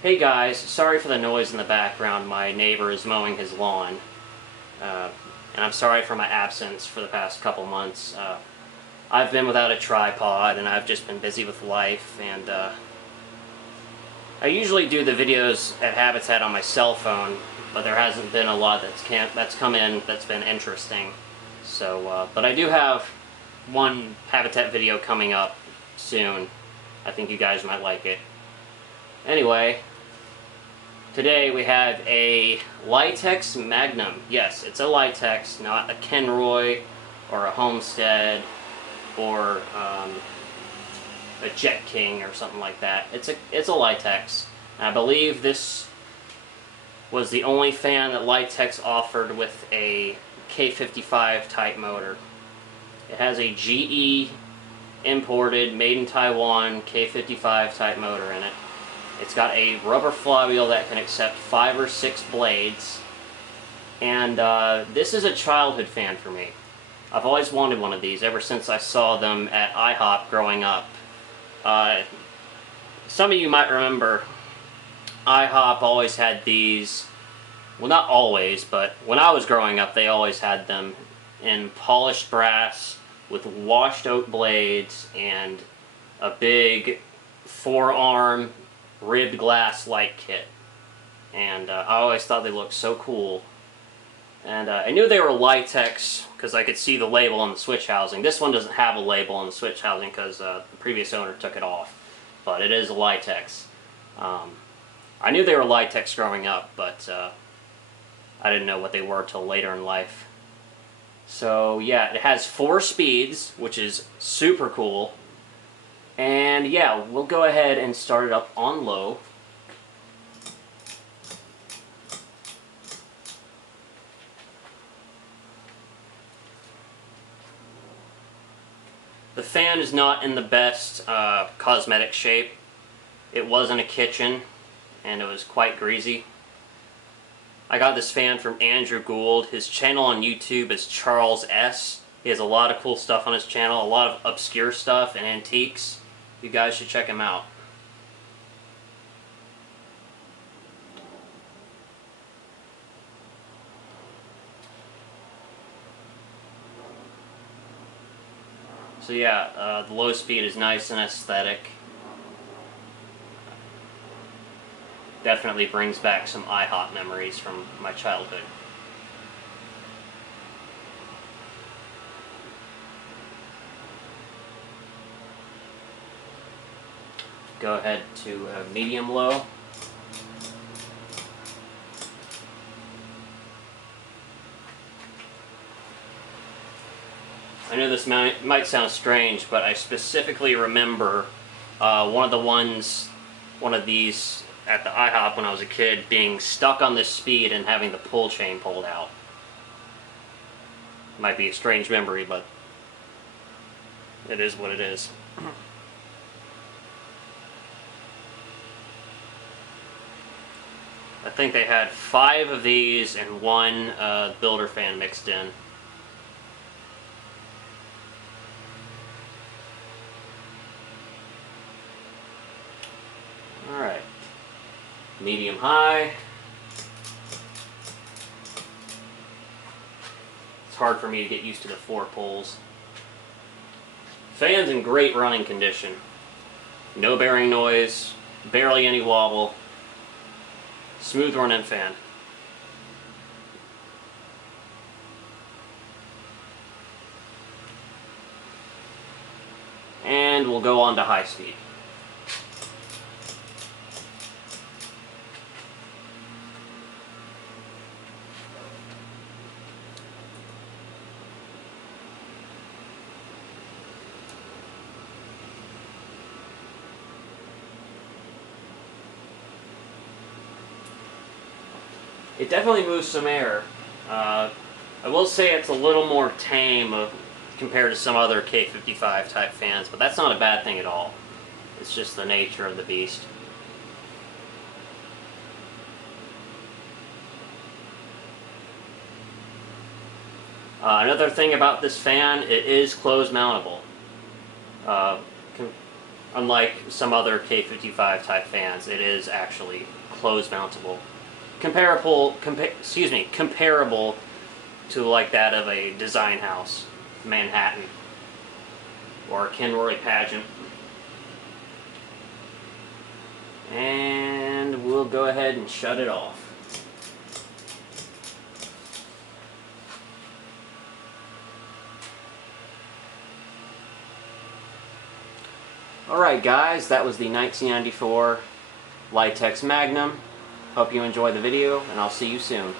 Hey guys, sorry for the noise in the background. My neighbor is mowing his lawn. And I'm sorry for my absence for the past couple months. I've been without a tripod and I've just been busy with life, and I usually do the videos at Habitat on my cell phone, but there hasn't been a lot that's come in that's been interesting. So, but I do have one Habitat video coming up soon. I think you guys might like it. Anyway, today we have a Litex Magnum. Yes, it's a Litex, not a Kenroy or a Homestead or a Jet King or something like that. It's a Litex. And I believe this was the only fan that Litex offered with a K55 type motor. It has a GE imported, made in Taiwan K55 type motor in it. It's got a rubber flywheel that can accept 5 or 6 blades, and this is a childhood fan for me. I've always wanted one of these ever since I saw them at IHOP growing up. Some of you might remember IHOP always had these, well, not always, but when I was growing up they always had them in polished brass with washed oak blades and a big 4-arm ribbed glass light kit, and I always thought they looked so cool. And I knew they were Litex because I could see the label on the switch housing. This one doesn't have a label on the switch housing because the previous owner took it off, but it is a Litex. I knew they were Litex growing up, but I didn't know what they were till later in life. So yeah, it has 4 speeds, which is super cool. And yeah, we'll go ahead and start it up on low. The fan is not in the best cosmetic shape. It was in a kitchen and it was quite greasy. I got this fan from Andrew Gould. His channel on YouTube is Charles S. He has a lot of cool stuff on his channel, a lot of obscure stuff and antiques. You guys should check him out. So yeah, the low speed is nice and aesthetic. Definitely brings back some IHOP memories from my childhood. Go ahead to medium low. I know this might sound strange, but I specifically remember one of these at the IHOP when I was a kid being stuck on this speed and having the pull chain pulled out. Might be a strange memory, but it is what it is. I think they had 5 of these and 1 builder fan mixed in. Alright. Medium high. It's hard for me to get used to the 4 poles. Fan's in great running condition. No bearing noise, barely any wobble. Smooth running fan. And we'll go on to high speed. It definitely moves some air. I will say it's a little more tame compared to some other K55 type fans, but that's not a bad thing at all. It's just the nature of the beast. Another thing about this fan, it is closed mountable. Unlike some other K55 type fans, it is actually closed mountable. Comparable to like that of a design house, Manhattan, or Kenroy Pageant. And we'll go ahead and shut it off. Alright guys, that was the 1994 Litex Magnum. Hope you enjoyed the video, and I'll see you soon.